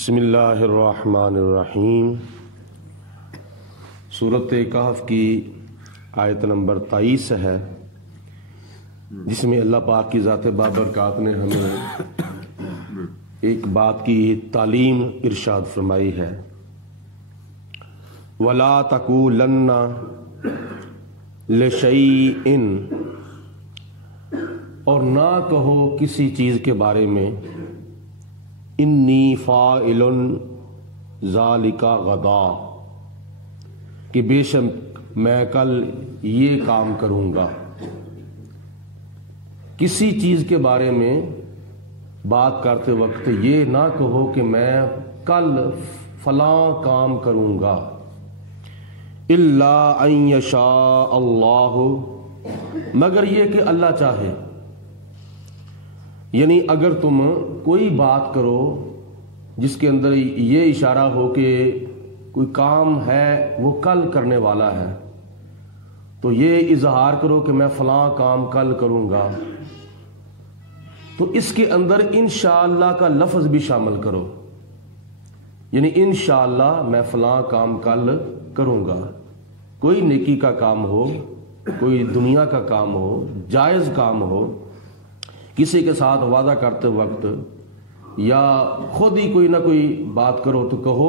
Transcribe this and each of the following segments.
بسم اللہ الرحمن الرحیم۔ سورۃ کہف کی آیت نمبر 23 ہے، جس میں اللہ پاک کی ذات بابرکات نے ہمیں ایک بات کی تعلیم ارشاد فرمائی ہے، وَلَا تَقُولَنَّ لِشَيْءٍ، اور نہ کہو کسی چیز کے بارے میں انی فاعل ذالک غدا، کہ بے شک میں کل یہ کام کروں گا۔ کسی چیز کے بارے میں بات کرتے وقت یہ نہ کہو کہ میں کل فلاں کام کروں گا، الا ان یشاء اللہ، مگر یہ کہ اللہ چاہے۔ یعنی اگر تم کوئی بات کرو جس کے اندر یہ اشارہ ہو کہ کوئی کام ہے وہ کل کرنے والا ہے، تو یہ اظہار کرو کہ میں فلاں کام کل کروں گا، تو اس کے اندر انشاءاللہ کا لفظ بھی شامل کرو، یعنی انشاءاللہ میں فلاں کام کل کروں گا۔ کوئی نیکی کا کام ہو، کوئی دنیا کا کام ہو، جائز کام ہو، کسی کے ساتھ وعدہ کرتے وقت یا خود ہی کوئی نہ کوئی بات کرو تو کہو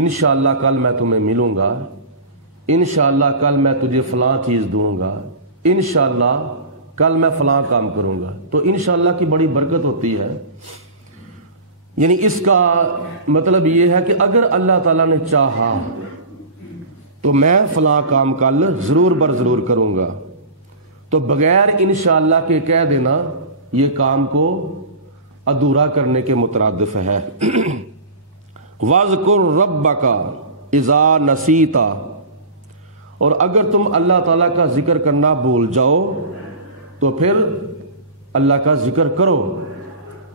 انشاءاللہ کل میں تمہیں ملوں گا، انشاءاللہ کل میں تجھے فلاں چیز دوں گا، انشاءاللہ کل میں فلاں کام کروں گا۔ تو انشاءاللہ کی بڑی برکت ہوتی ہے۔ یعنی اس کا مطلب یہ ہے کہ اگر اللہ تعالیٰ نے چاہا تو میں فلاں کام کل ضرور بر ضرور کروں گا، تو بغیر انشاءاللہ کے کہہ دینا یہ کام کو ادھورا کرنے کے مترادف ہے۔ وَاذْكُرْ رَبَّكَ إِذَا نَسِيتَ، اور اگر تم اللہ تعالیٰ کا ذکر کرنا بھول جاؤ تو پھر اللہ کا ذکر کرو۔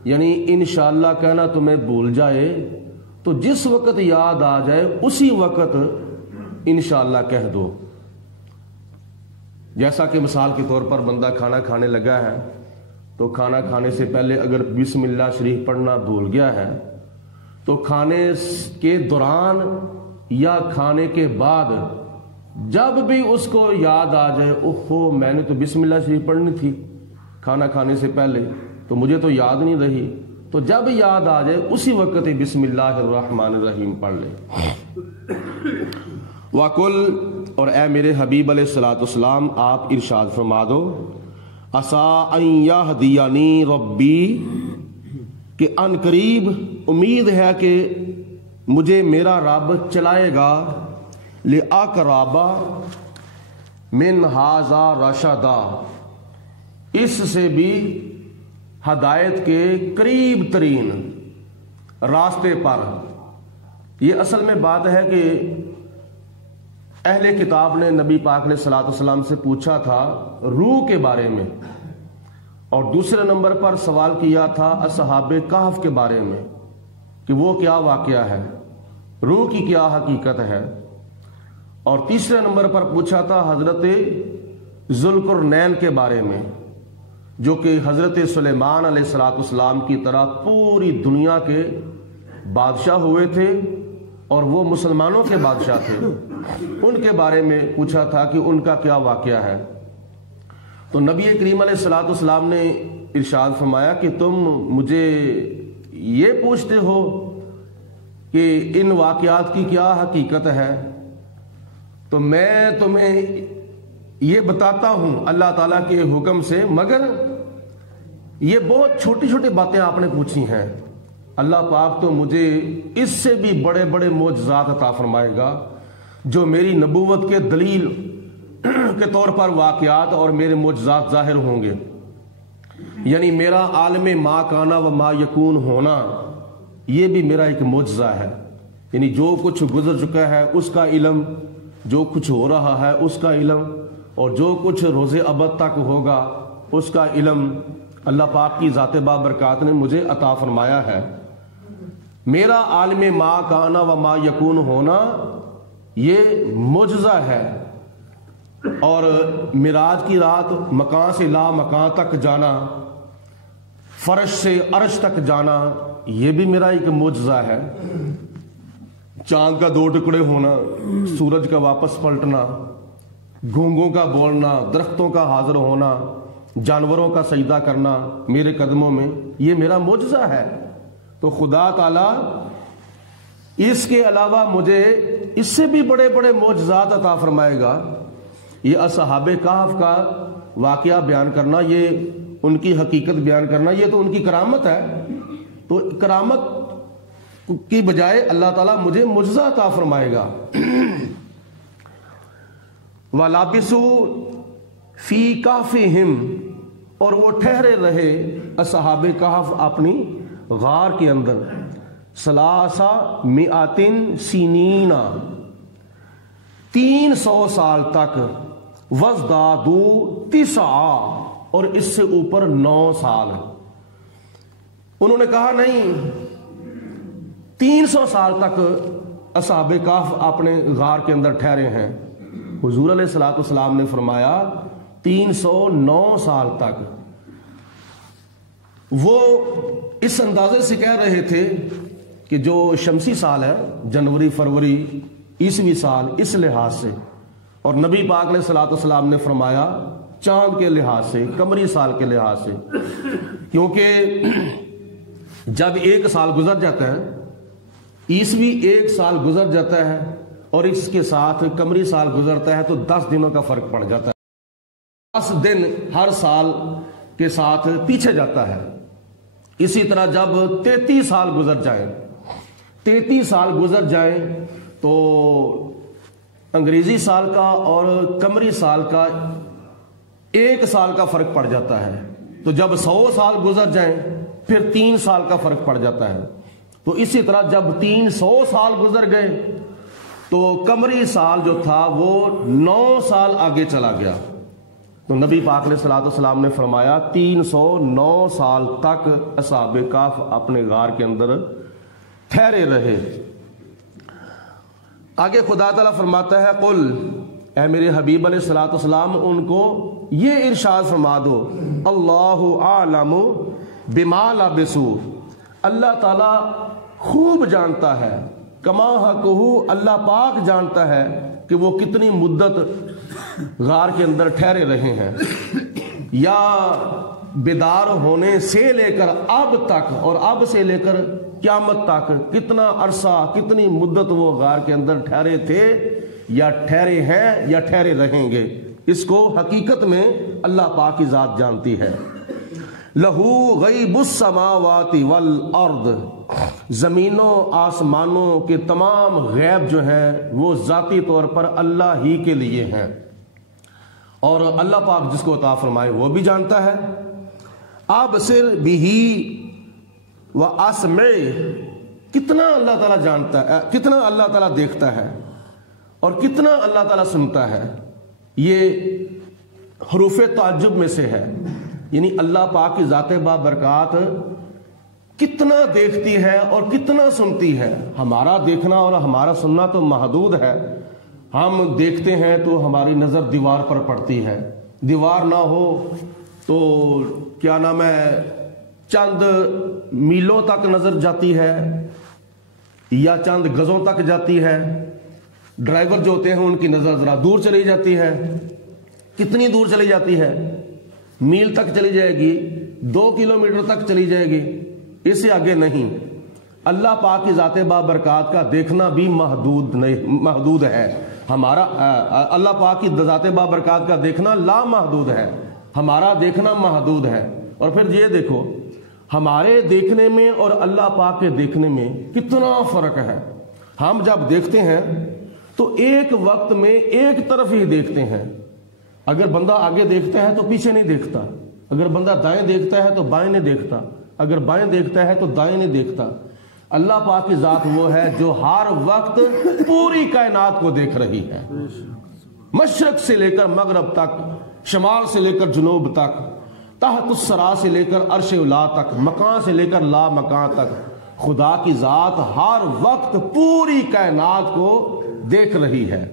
یعنی انشاءاللہ کہنا تمہیں بھول جائے تو جس وقت یاد آ جائے اسی وقت انشاءاللہ کہہ دو۔ جیسا کہ مثال کے طور پر بندہ کھانا کھانے لگا ہے تو کھانا کھانے سے پہلے اگر بسم اللہ شریف پڑھنا بھول گیا ہے تو کھانے کے دوران یا کھانے کے بعد جب بھی اس کو یاد آ جائے اوہو میں نے تو بسم اللہ شریف پڑھنی تھی کھانا کھانے سے پہلے تو مجھے تو یاد نہیں رہی، تو جب یاد آ جائے اسی وقت ہی بسم اللہ الرحمن الرحیم پڑھ لے۔ وَقُلْ، اور اے میرے حبیب علیہ الصلوۃ والسلام آپ ارشاد فرما دو، عَسَىٰ أَن يَهْدِيَنِي رَبِّي، کہ ان قریب امید ہے کہ مجھے میرا رب چلائے گا، لِأَقْرَبَ مِنْ هَٰذَا رَشَدًا، اس سے بھی ہدایت کے قریب ترین راستے پر۔ یہ اصل میں بات ہے کہ اہل کتاب نے نبی پاک علیہ الصلوۃ والسلام سے پوچھا تھا روح کے بارے میں، اور دوسرے نمبر پر سوال کیا تھا اصحاب کہف کے بارے میں کہ وہ کیا واقعہ ہے، روح کی کیا حقیقت ہے، اور تیسرے نمبر پر پوچھا تھا حضرت ذوالقرنین کے بارے میں، جو کہ حضرت سلیمان علیہ الصلوۃ والسلام کی طرح پوری دنیا کے بادشاہ ہوئے تھے اور وہ مسلمانوں کے بادشاہ تھے، ان کے بارے میں پوچھا تھا کہ ان کا کیا واقعہ ہے۔ تو نبی کریم علیہ الصلوۃ والسلام نے ارشاد فرمایا کہ تم مجھے یہ پوچھتے ہو کہ ان واقعات کی کیا حقیقت ہے، تو میں تمہیں یہ بتاتا ہوں اللہ تعالیٰ کے حکم سے، مگر یہ بہت چھوٹی چھوٹی باتیں آپ نے پوچھی ہیں، اللہ پاک تو مجھے اس سے بھی بڑے بڑے معجزات عطا فرمائے گا جو میری نبوت کے دلیل کے طور پر واقعات اور میرے معجزات ظاہر ہوں گے۔ یعنی میرا عالم ما کانا و ما یکون ہونا یہ بھی میرا ایک معجزہ ہے، یعنی جو کچھ گزر چکا ہے اس کا علم، جو کچھ ہو رہا ہے اس کا علم، اور جو کچھ روز ابد تک ہوگا اس کا علم اللہ پاک کی ذات بابرکات نے مجھے عطا فرمایا ہے۔ میرا عالم ما کانا و ما یکون ہونا یہ معجزہ ہے، اور معراج کی رات مکان سے لا مکان تک جانا، فرش سے عرش تک جانا، یہ بھی میرا ایک معجزہ ہے، چاند کا 2 ٹکڑے ہونا، سورج کا واپس پلٹنا، گونگوں کا بولنا، درختوں کا حاضر ہونا، جانوروں کا سجدہ کرنا میرے قدموں میں، یہ میرا معجزہ ہے۔ تو خدا تعالی اس کے علاوہ مجھے اس سے بھی بڑے بڑے معجزات عطا فرمائے گا۔ یہ اصحاب کہف کا واقعہ بیان کرنا، یہ ان کی حقیقت بیان کرنا، یہ تو ان کی کرامت ہے۔ تو کرامت کی بجائے اللہ تعالیٰ مجھے معجزہ عطا فرمائے گا۔ وَلَابِثُوا فِي كَهْفِهِمْ، اور وہ ٹھہرے رہے اصحاب کہف اپنی غار کے اندر، 300 سنین، 300 سال تک، وَازْدَادُوا 9، اور اس سے اوپر 9 سال۔ انہوں نے کہا نہیں، 300 سال تک اصحاب کہف اپنے غار کے اندر ٹھہرے ہیں۔ حضور علیہ الصلوۃ والسلام نے فرمایا 309 سال تک۔ وہ اس اندازے سے کہہ رہے تھے کہ جو شمسی سال ہے، جنوری فروری عیسوی سال، اس لحاظ سے، اور نبی پاک علیہ الصلوۃ والسلام نے فرمایا چاند کے لحاظ سے، قمری سال کے لحاظ سے، کیونکہ جب 1 سال گزر جاتا ہے، عیسوی 1 سال گزر جاتا ہے اور اس کے ساتھ قمری سال گزرتا ہے تو 10 دنوں کا فرق پڑ جاتا ہے۔ 10 دن ہر سال کے ساتھ پیچھے جاتا ہے۔ اسی طرح جب 33 سال گزر جائیں، 33 سال گزر جائیں تو انگریزی سال کا اور قمری سال کا 1 سال کا فرق پڑ جاتا ہے۔ تو جب 100 سال گزر جائیں پھر 3 سال کا فرق پڑ جاتا ہے۔ تو اسی طرح جب 300 سال گزر گئے تو قمری سال جو تھا وہ 9 سال آگے چلا گیا۔ تو نبی پاک علیہ الصلوۃ والسلام نے فرمایا 309 سال تک اصحاب کہف اپنے غار کے اندر ٹھہرے رہے۔ آگے خدا تعالیٰ فرماتا ہے قل، اے میرے حبیب علیہ الصلوۃ والسلام ان کو یہ ارشاد فرما دو، اللہ اعلم بما لبثوا، اللہ تعالیٰ خوب جانتا ہے، کما حقہ، اللہ پاک جانتا ہے کہ وہ کتنی مدت غار کے اندر ٹھہرے رہے ہیں، یا بیدار ہونے سے لے کر اب تک، اور اب سے لے کر قیامت تک کتنا عرصہ، کتنی مدت وہ غار کے اندر ٹھہرے تھے یا ٹھہرے ہیں یا ٹھہرے رہیں گے، اس کو حقیقت میں اللہ پاک کی ذات جانتی ہے۔ لہو غیب السماوات والارض، زمینوں آسمانوں کے تمام غیب جو ہیں وہ ذاتی طور پر اللہ ہی کے لیے ہیں، اور اللہ پاک جس کو عطا فرمائے وہ بھی جانتا ہے۔ ابصر بہ واسمع، کتنا اللہ تعالیٰ جانتا ہے، کتنا اللہ تعالیٰ دیکھتا ہے اور کتنا اللہ تعالیٰ سنتا ہے، یہ حروف تعجب میں سے ہے۔ یعنی اللہ پاک کی ذات بابرکات کتنا دیکھتی ہے اور کتنا سنتی ہے۔ ہمارا دیکھنا اور ہمارا سننا تو محدود ہے، ہم دیکھتے ہیں تو ہماری نظر دیوار پر پڑتی ہے، دیوار نہ ہو تو کیا نام ہے چند میلوں تک نظر جاتی ہے یا چند گزوں تک جاتی ہے۔ ڈرائیور جو ہوتے ہیں ان کی نظر ذرا دور چلی جاتی ہے، کتنی دور چلی جاتی ہے؟ میل تک چلی جائے گی، 2 کلومیٹر تک چلی جائے گی، اس سے آگے نہیں۔ اللہ پاک کی ذات بابرکات کا دیکھنا بھی محدود ہے، ہمارا اللہ پاک کی ذات بابرکات کا دیکھنا لامحدود ہے، ہمارا دیکھنا محدود ہے۔ اور پھر یہ دیکھو ہمارے دیکھنے میں اور اللہ پاک کے دیکھنے میں کتنا فرق ہے۔ ہم جب دیکھتے ہیں تو ایک وقت میں ایک طرف ہی دیکھتے ہیں، اگر بندہ آگے دیکھتا ہے تو پیچھے نہیں دیکھتا، اگر بندہ دائیں دیکھتا ہے تو بائیں نہیں دیکھتا، اگر بائیں دیکھتا ہے تو دائیں نہیں دیکھتا۔ اللہ پاک کی ذات وہ ہے جو ہر وقت پوری کائنات کو دیکھ رہی ہے، مشرق سے لے کر مغرب تک، شمال سے لے کر جنوب تک، تحت الثری سے لے کر عرش اعلیٰ تک، مکان سے لے کر لا مکان تک۔ خدا کی ذات ہر وقت پوری کائنات کو دیکھ رہی ہے۔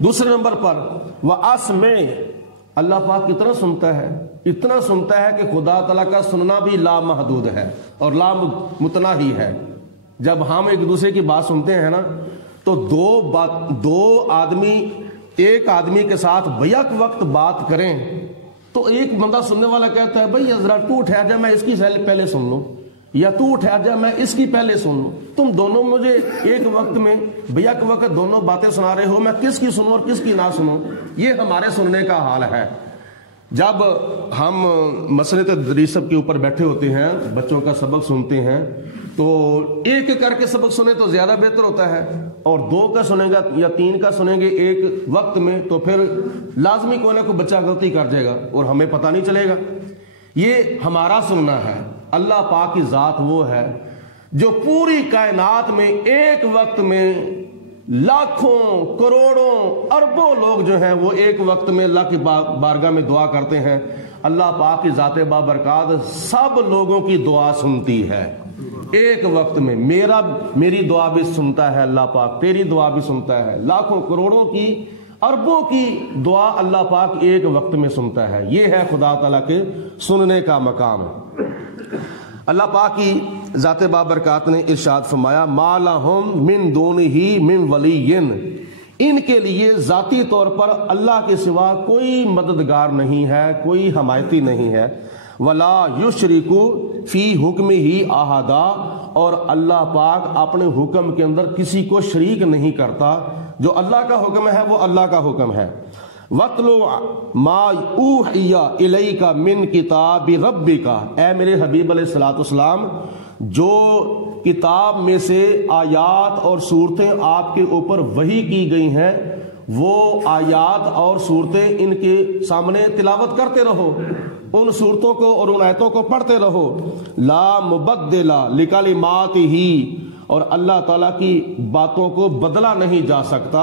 دوسرے نمبر پر وَأَسْمِعْ، اللہ پاک کتنا سنتا ہے، اتنا سنتا ہے کہ خدا تعالیٰ کا سننا بھی لامحدود ہے اور لامتناہی ہے. جب ہم ایک دوسرے کی بات سنتے ہیں نا تو دو آدمی ایک آدمی کے ساتھ بیک وقت بات کریں تو ایک بندہ سننے والا کہتا ہے بھائی ذرا تو ٹھہر جا میں اس کی پہلے سن لوں, یا تو ٹھہر جا میں اس کی پہلے سن لوں. تم دونوں مجھے ایک وقت میں بیک وقت دونوں باتیں سنا رہے ہو, میں کس کی سنوں اور کس کی نہ سنوں. یہ ہمارے سننے کا حال ہے. جب ہم مسئلے تدریس کے اوپر بیٹھے ہوتے ہیں, بچوں کا سبق سنتے ہیں, تو ایک کر کے سبق سنیں تو زیادہ بہتر ہوتا ہے, اور 2 کا سنیں گا یا 3 کا سنیں گے ایک وقت میں تو پھر لازمی کوئی نہ کوئی بچہ غلطی کر جائے گا اور ہمیں پتہ نہیں چلے گا. یہ ہمارا سننا ہے. اللہ پاک کی ذات وہ ہے جو پوری کائنات میں ایک وقت میں لاکھوں کروڑوں اربوں لوگ جو ہیں وہ ایک وقت میں اللہ کی بارگاہ میں دعا کرتے ہیں. اللہ پاک کی ذات بابرکات سب لوگوں کی دعا سنتی ہے ایک وقت میں. میری دعا بھی سنتا ہے اللہ پاک, تیری دعا بھی سنتا ہے, لاکھوں کروڑوں کی اربوں کی دعا اللہ پاک ایک وقت میں سنتا ہے. یہ ہے خدا تعالیٰ کے سننے کا مقام. اللہ پاک کی ذات بابرکات نے ارشاد فرمایا ما لہم من دونہ من ولی, ان کے لیے ذاتی طور پر اللہ کے سوا کوئی مددگار نہیں ہے, کوئی حمایتی نہیں ہے. ولا یشرک فی حکمہ احدا, اور اللہ پاک اپنے حکم کے اندر کسی کو شریک نہیں کرتا. جو اللہ کا حکم ہے وہ اللہ کا حکم ہے. وَاتْلُ مَا أُوحِيَ إِلَيْكَ مِن کتاب ربک, اے میرے حبیب علیہ السلام جو کتاب میں سے آیات اور صورتیں آپ کے اوپر وحی کی گئی ہیں وہ آیات اور صورتیں ان کے سامنے تلاوت کرتے رہو, ان صورتوں کو اور ان آیتوں کو پڑھتے رہو. لا مبدل لکلماتہ, اور اللہ تعالیٰ کی باتوں کو بدلا نہیں جا سکتا.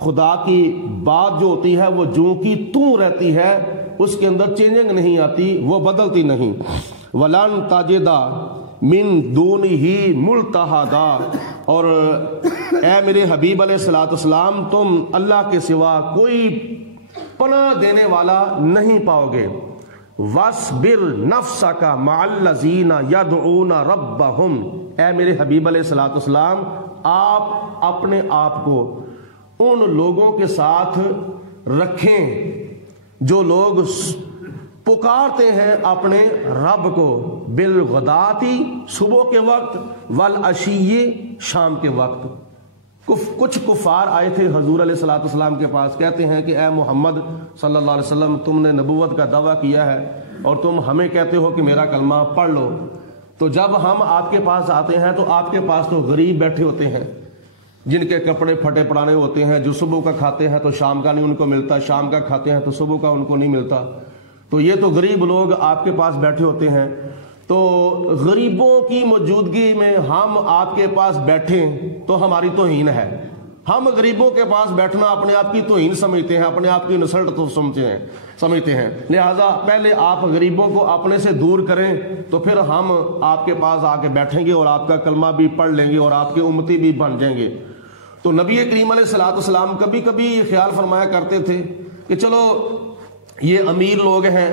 خدا کی بات جو ہوتی ہے وہ جو کی توں رہتی ہے, اس کے اندر چینجنگ نہیں آتی, وہ بدلتی نہیں. ولن تجد من دونہ ملتحدا, اور اے میرے حبیب علیہ السلام تم اللہ کے سوا کوئی پناہ دینے والا نہیں پاؤ گے. وَاصْبِرْ نَفْسَكَ مَعَ الَّذِينَ يَدْعُونَ رَبَّهُمْ, اے میرے حبیب علیہ السلام آپ اپنے آپ کو ان لوگوں کے ساتھ رکھیں جو لوگ پکارتے ہیں اپنے رب کو, بالغداتی صبح کے وقت, والعشی شام کے وقت. کچھ کفار آئے تھے حضور علیہ السلام کے پاس, کہتے ہیں کہ اے محمد صلی اللہ علیہ وسلم تم نے نبوت کا دعویٰ کیا ہے اور تم ہمیں کہتے ہو کہ میرا کلمہ پڑھ لو. تو جب ہم آپ کے پاس آتے ہیں تو آپ کے پاس تو غریب بیٹھے ہوتے ہیں جن کے کپڑے پھٹے پڑانے ہوتے ہیں, جو صبح کا کھاتے ہیں تو شام کا نہیں ان کو ملتا, شام کا کھاتے ہیں تو صبح کا ان کو نہیں ملتا. تو یہ تو غریب لوگ آپ کے پاس بیٹھے ہوتے ہیں. تو غریبوں کی موجودگی میں ہم آپ کے پاس بیٹھیں تو ہماری توہین ہے. ہم غریبوں کے پاس بیٹھنا اپنے آپ کی توہین سمجھتے ہیں, اپنے آپ کی نسلٹ تو سمجھتے ہیں. لہذا پہلے آپ غریبوں کو اپنے سے دور کریں تو پھر ہم آپ کے پاس آ کے بیٹھیں گے اور آپ کا کلمہ بھی پڑھ لیں گے اور آپ کے امتی بھی بن جائیں گے. تو نبی کریم علیہ السلام کبھی کبھی یہ خیال فرمایا کرتے تھے کہ چلو یہ امیر لوگ ہیں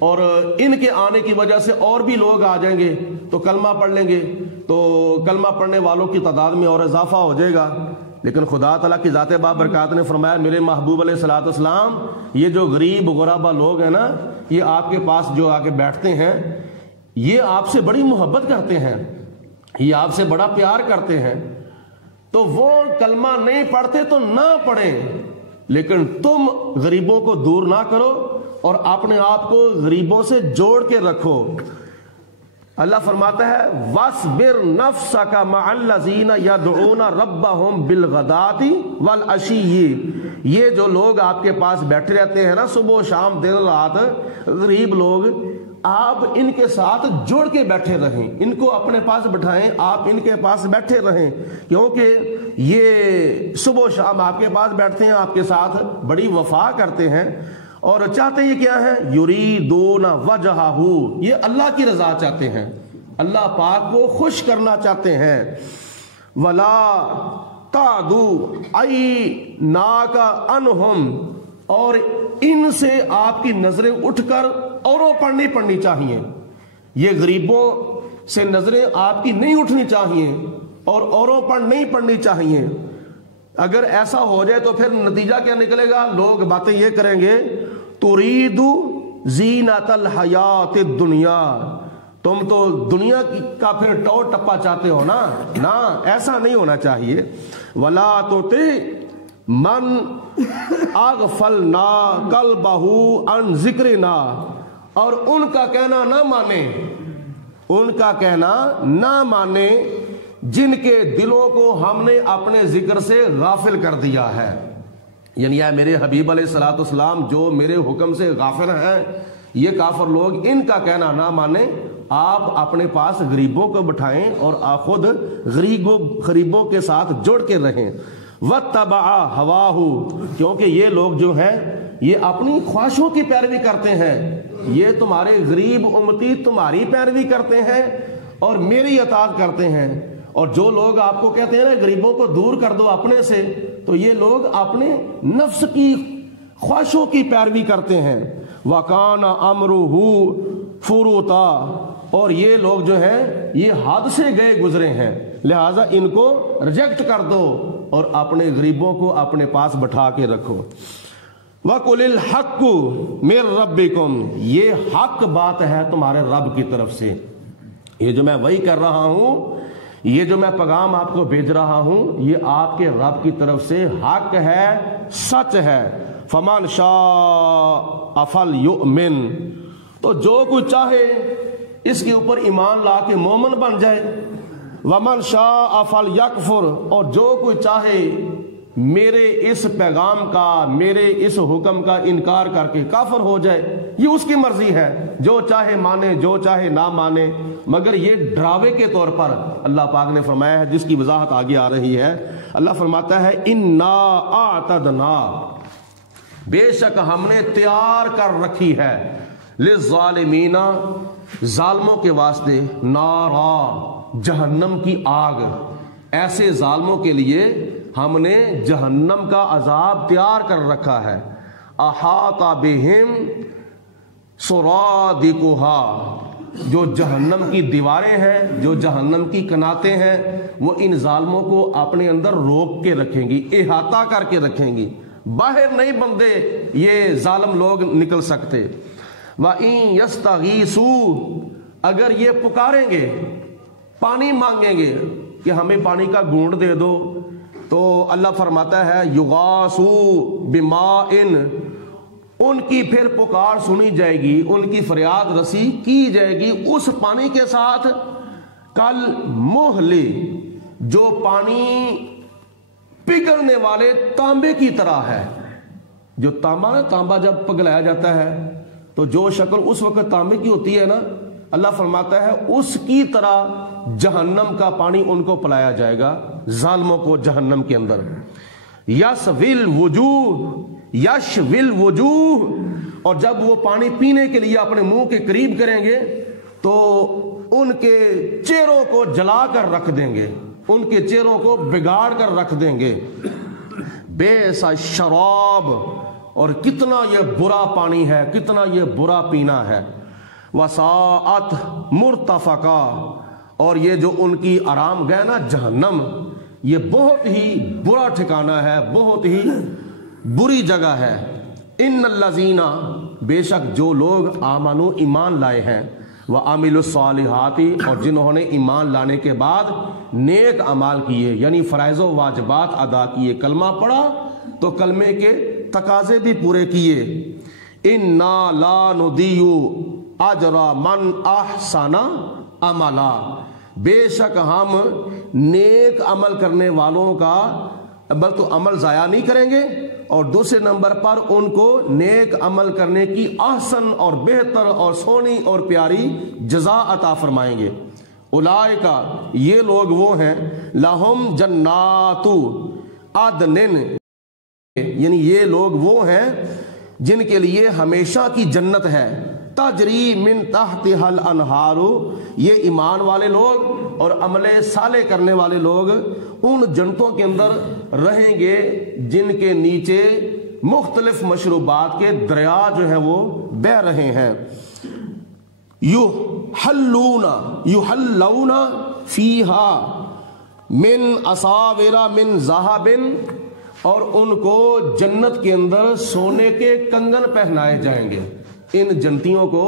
اور ان کے آنے کی وجہ سے اور بھی لوگ آ جائیں گے تو کلمہ پڑھ لیں گے, تو کلمہ پڑھنے والوں کی تعداد میں اور اضافہ ہو جائے گا. لیکن خدا تعالیٰ کی ذات بابرکات نے فرمایا میرے محبوب علیہ السلام یہ جو غریب غربا لوگ ہیں نا, یہ آپ کے پاس جو آ کے بیٹھتے ہیں یہ آپ سے بڑی محبت کرتے ہیں, یہ آپ سے بڑا پیار کرتے ہیں. تو وہ کلمہ نہیں پڑھتے تو نہ پڑھیں, لیکن تم غریبوں کو دور نہ کرو اور اپنے آپ کو غریبوں سے جوڑ کے رکھو. اللہ فرماتا ہے وَاصْبِرْ نَفْسَكَ مَعَ الَّذِينَ يَدْعُونَ رَبَّهُمْ بِالْغَدَاةِ وَالْعَشِيِّ, یہ جو لوگ آپ کے پاس بیٹھے رہتے ہیں نا صبح شام دن رات, غریب لوگ, آپ ان کے ساتھ جڑ کے بیٹھے رہیں, ان کو اپنے پاس بٹھائیں, آپ ان کے پاس بیٹھے رہیں, کیونکہ یہ صبح شام آپ کے پاس بیٹھتے ہیں, آپ کے ساتھ بڑی وفا کرتے ہیں اور چاہتے یہ کیا ہے, یریدون وجہہ, یہ اللہ کی رضا چاہتے ہیں, اللہ پاک کو خوش کرنا چاہتے ہیں. ولا تعدو عیناک عنہم, اور ان سے آپ کی نظریں اٹھ کر اوروں پر نہیں پڑنی چاہیے. یہ غریبوں سے نظریں آپ کی نہیں اٹھنی چاہیے اور اوروں پر نہیں پڑنی چاہیے. اگر ایسا ہو جائے تو پھر نتیجہ کیا نکلے گا؟ لوگ باتیں یہ کریں گے ترید زینت الحیات الدنیا، تم تو دنیا کا پھر ٹور ٹپا چاہتے ہو نا. نا، ایسا نہیں ہونا چاہیے. ولا تطع من اغفلنا قلبہ عن ذکرنا، اور ان کا کہنا نہ مانے، ان کا کہنا نہ مانے جن کے دلوں کو ہم نے اپنے ذکر سے غافل کر دیا ہے. یعنی اے میرے حبیب علیہ الصلوۃ والسلام جو میرے حکم سے غافل ہیں، یہ کافر لوگ ان کا کہنا نہ مانیں. آپ اپنے پاس غریبوں کو بٹھائیں اور آپ خود غریبوں کے ساتھ جڑ کے رہیں. واتبع ہواہ، کیونکہ یہ لوگ جو ہیں یہ اپنی خواہشوں کی پیروی کرتے ہیں. یہ تمہارے غریب امتی تمہاری پیروی کرتے ہیں اور میری اطاعت کرتے ہیں. اور جو لوگ آپ کو کہتے ہیں نا غریبوں کو دور کر دو اپنے سے، تو یہ لوگ اپنے نفس کی خواہشوں کی پیروی کرتے ہیں. وَكَانَ أَمْرُهُ فُرُوطًا، اور یہ لوگ جو ہیں یہ حد سے گئے گزرے ہیں، لہٰذا ان کو ریجیکٹ کر دو اور اپنے غریبوں کو اپنے پاس بٹھا کے رکھو. وَقُلِ الْحَقُّ مِن رَبِّكُمْ، یہ حق بات ہے تمہارے رب کی طرف سے. یہ جو میں وہی کر رہا ہوں، یہ جو میں پیغام آپ کو بھیج رہا ہوں، یہ آپ کے رب کی طرف سے حق ہے، سچ ہے. فَمَنْ شَاءَ فَلْيُؤْمِنْ، تو جو کوئی چاہے اس کے اوپر ایمان لا کے مومن بن جائے. وَمَنْ شَاءَ فَلْيَكْفُرْ، اور جو کوئی چاہے میرے اس پیغام کا، میرے اس حکم کا انکار کر کے کافر ہو جائے. یہ اس کی مرضی ہے، جو چاہے مانے جو چاہے نہ مانے. مگر یہ ڈراوے کے طور پر اللہ پاک نے فرمایا ہے، جس کی وضاحت آگے آ رہی ہے. اللہ فرماتا ہے اِنَّا أَعْتَدْنَا، بے شک ہم نے تیار کر رکھی ہے، لِلظَّالِمِينَ، ظالموں کے واسطے، نارا، جہنم کی آگ. ایسے ظالموں کے لیے ہم نے جہنم کا عذاب تیار کر رکھا ہے. احاط بہم سرادقها، جو جہنم کی دیواریں ہیں، جو جہنم کی کناتیں ہیں، وہ ان ظالموں کو اپنے اندر روک کے رکھیں گی، احاطہ کر کے رکھیں گی. باہر نہیں بندے یہ ظالم لوگ نکل سکتے. وَإِن يَسْتَغِيثُوا، اگر یہ پکاریں گے، پانی مانگیں گے کہ ہمیں پانی کا گھونٹ دے دو، تو اللہ فرماتا ہے یغاثوا بماء، ان کی پھر پکار سنی جائے گی، ان کی فریاد رسی کی جائے گی اس پانی کے ساتھ. کل محل، جو پانی پگھلنے والے تانبے کی طرح ہے. جو تانبا جب پگھلایا جاتا ہے تو جو شکل اس وقت تانبے کی ہوتی ہے نا، اللہ فرماتا ہے اس کی طرح جہنم کا پانی ان کو پلایا جائے گا، ظالموں کو جہنم کے اندر. یشویل وجوہ، اور جب وہ پانی پینے کے لیے اپنے منہ کے قریب کریں گے تو ان کے چہروں کو جلا کر رکھ دیں گے، ان کے چہروں کو بگاڑ کر رکھ دیں گے. بئس الشراب، اور کتنا یہ برا پانی ہے، کتنا یہ برا پینا ہے. وساعت مرتفقہ، اور یہ جو ان کی آرام گاہ نا جہنم، یہ بہت ہی برا ٹھکانہ ہے، بہت ہی بری جگہ ہے. ان الذین، بے شک جو لوگ آمنوا، ایمان لائے ہیں، وعملوا الصالحات، اور جنہوں نے ایمان لانے کے بعد نیک اعمال کیے، یعنی فرائض و واجبات ادا کیے، کلمہ پڑھا تو کلمے کے تقاضے بھی پورے کیے. انا لا نضیع اجر من احسن عملا، بے شک ہم نیک عمل کرنے والوں کا تو عمل ضائع نہیں کریں گے، اور دوسرے نمبر پر ان کو نیک عمل کرنے کی احسن اور بہتر اور سونی اور پیاری جزا عطا فرمائیں گے. اولئک، یہ لوگ وہ ہیں، لہم جنات عدن، یعنی یہ لوگ وہ ہیں جن کے لیے ہمیشہ کی جنت ہے. تجری من تحتها الانہار، یہ ایمان والے لوگ اور عمل صالح کرنے والے لوگ ان جنتوں کے اندر رہیں گے جن کے نیچے مختلف مشروبات کے دریا جو ہے وہ بہ رہے ہیں. یحلون فیہا من اساور من ذہب، اور ان کو جنت کے اندر سونے کے کنگن پہنائے جائیں گے. ان جنتیوں کو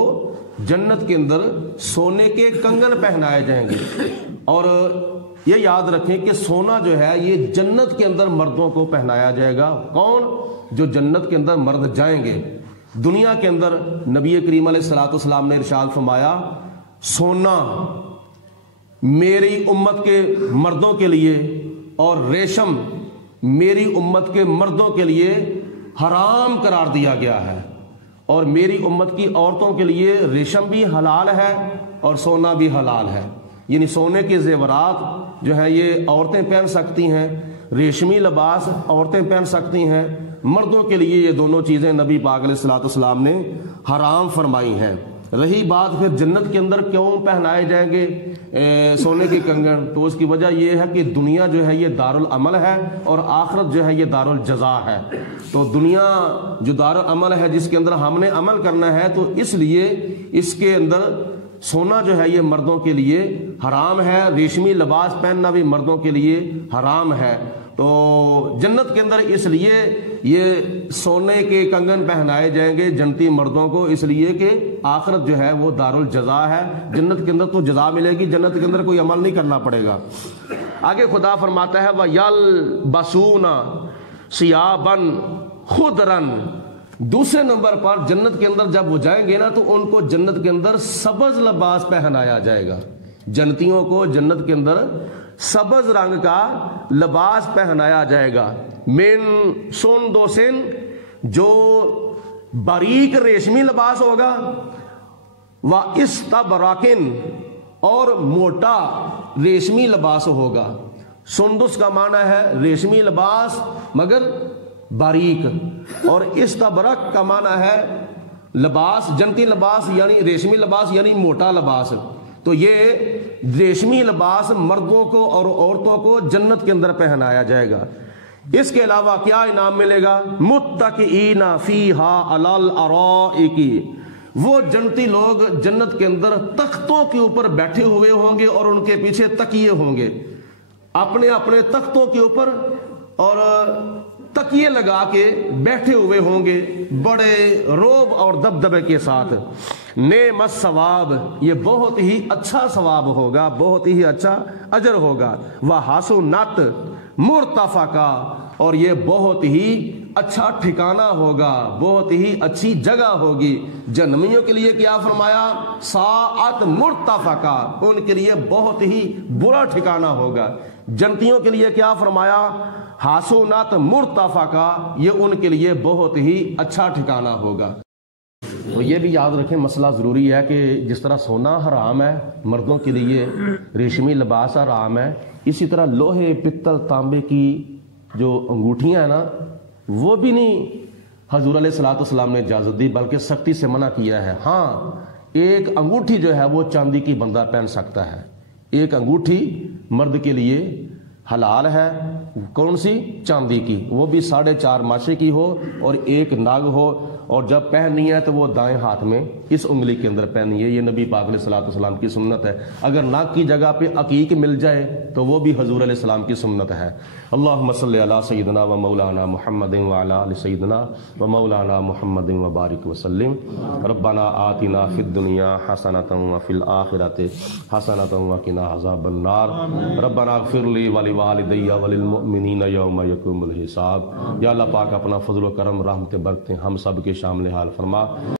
جنت کے اندر سونے کے کنگن پہنائے جائیں گے. اور یہ یاد رکھیں کہ سونا جو ہے یہ جنت کے اندر مردوں کو پہنایا جائے گا. کون؟ جو جنت کے اندر مرد جائیں گے. دنیا کے اندر نبی کریم علیہ الصلوۃ والسلام نے ارشاد فرمایا سونا میری امت کے مردوں کے لیے اور ریشم میری امت کے مردوں کے لیے حرام قرار دیا گیا ہے، اور میری امت کی عورتوں کے لیے ریشم بھی حلال ہے اور سونا بھی حلال ہے. یعنی سونے کے زیورات جو ہیں یہ عورتیں پہن سکتی ہیں، ریشمی لباس عورتیں پہن سکتی ہیں. مردوں کے لیے یہ دونوں چیزیں نبی پاک علیہ الصلوۃ والسلام نے حرام فرمائی ہیں. رہی بات پھر جنت کے اندر کیوں پہنائے جائیں گے سونے کے کنگن، تو اس کی وجہ یہ ہے کہ دنیا جو ہے یہ دارالعمل ہے اور آخرت جو ہے یہ دارالجزا ہے. تو دنیا جو دارالعمل ہے جس کے اندر ہم نے عمل کرنا ہے، تو اس لیے اس کے اندر سونا جو ہے یہ مردوں کے لیے حرام ہے، ریشمی لباس پہننا بھی مردوں کے لیے حرام ہے. تو جنت کے اندر اس لیے یہ سونے کے کنگن پہنائے جائیں گے جنتی مردوں کو، اس لیے کہ آخرت جو ہے وہ دارالجزا ہے. جنت کے اندر تو جزا ملے گی، جنت کے اندر کوئی عمل نہیں کرنا پڑے گا. آگے خدا فرماتا ہے وَيَلْبَسُونَ ثِيَابًا خُضْرًا. دوسرے نمبر پر جنت کے اندر جب وہ جائیں گے نا تو ان کو جنت کے اندر سبز لباس پہنایا جائے گا. جنتیوں کو جنت کے اندر سبز رنگ کا لباس پہنایا جائے گا. من سندوسن، جو باریک ریشمی لباس ہوگا، واستبرقن، اور موٹا ریشمی لباس ہوگا. سندس کا معنی ہے ریشمی لباس مگر باریک، اور استبرق کا معنی ہے لباس جنتی لباس یعنی ریشمی لباس یعنی موٹا لباس. تو یہ ریشمی لباس مردوں کو اور عورتوں کو جنت کے اندر پہنایا جائے گا. اس کے علاوہ کیا انعام ملے گا؟ متکئین فیہا علی الارائک، وہ جنتی لوگ جنت کے اندر تختوں کے اوپر بیٹھے ہوئے ہوں گے اور ان کے پیچھے تکیے ہوں گے، اپنے اپنے تختوں کے اوپر اور تکیے لگا کے بیٹھے ہوئے ہوں گے بڑے روب اور دبدبے کے ساتھ. نعم الثواب، یہ بہت ہی اچھا ثواب ہوگا، بہت ہی اچھا اجر ہوگا. وحسنت مرتفقا، اور یہ بہت ہی اچھا ٹھکانہ ہوگا، بہت ہی اچھی جگہ ہوگی. جہنمیوں کے لیے کیا فرمایا؟ ساعت مرتفقا، ان کے لیے بہت ہی برا ٹھکانہ ہوگا. جنتیوں کے لیے کیا فرمایا؟ حسنت مرتفقا، یہ ان کے لیے بہت ہی اچھا ٹھکانہ ہوگا. تو یہ بھی یاد رکھیں مسئلہ ضروری ہے کہ جس طرح سونا حرام ہے مردوں کے لیے، ریشمی لباس حرام ہے، اسی طرح لوہے پتل تانبے کی جو انگوٹھیاں ہیں نا وہ بھی نہیں حضور علیہ الصلوۃ والسلام نے اجازت دی بلکہ سختی سے منع کیا ہے. ہاں ایک انگوٹھی جو ہے وہ چاندی کی بندہ پہن سکتا ہے، ایک انگوٹھی مرد کے لیے حلال ہے. کون سی؟ چاندی کی، وہ بھی 4.5 ماشے کی ہو اور ایک ناگ ہو، اور جب پہننی ہے تو وہ دائیں ہاتھ میں اس انگلی کے اندر پہننی ہے. یہ نبی پاک علیہ الصلوۃ والسلام کی سنت ہے. اگر ناک کی جگہ پہ عقیق مل جائے تو وہ بھی حضور علیہ السلام کی سنت ہے. اللہم صلی علی سیدنا و مولانا محمد وعلی آل سیدنا و مولانا محمد وبارک وسلم. ربنا آتنا فی الدنیا حسنۃ وفی الآخرۃ حسنۃ وقنا عذاب النار. ربنا اغفر لی ولوالدی وللمؤمنین یوم یقوم الحساب. یا اللہ پاک اپنا فضل و کرم رحمت برکتیں ہم سب کے شامل حال فرما.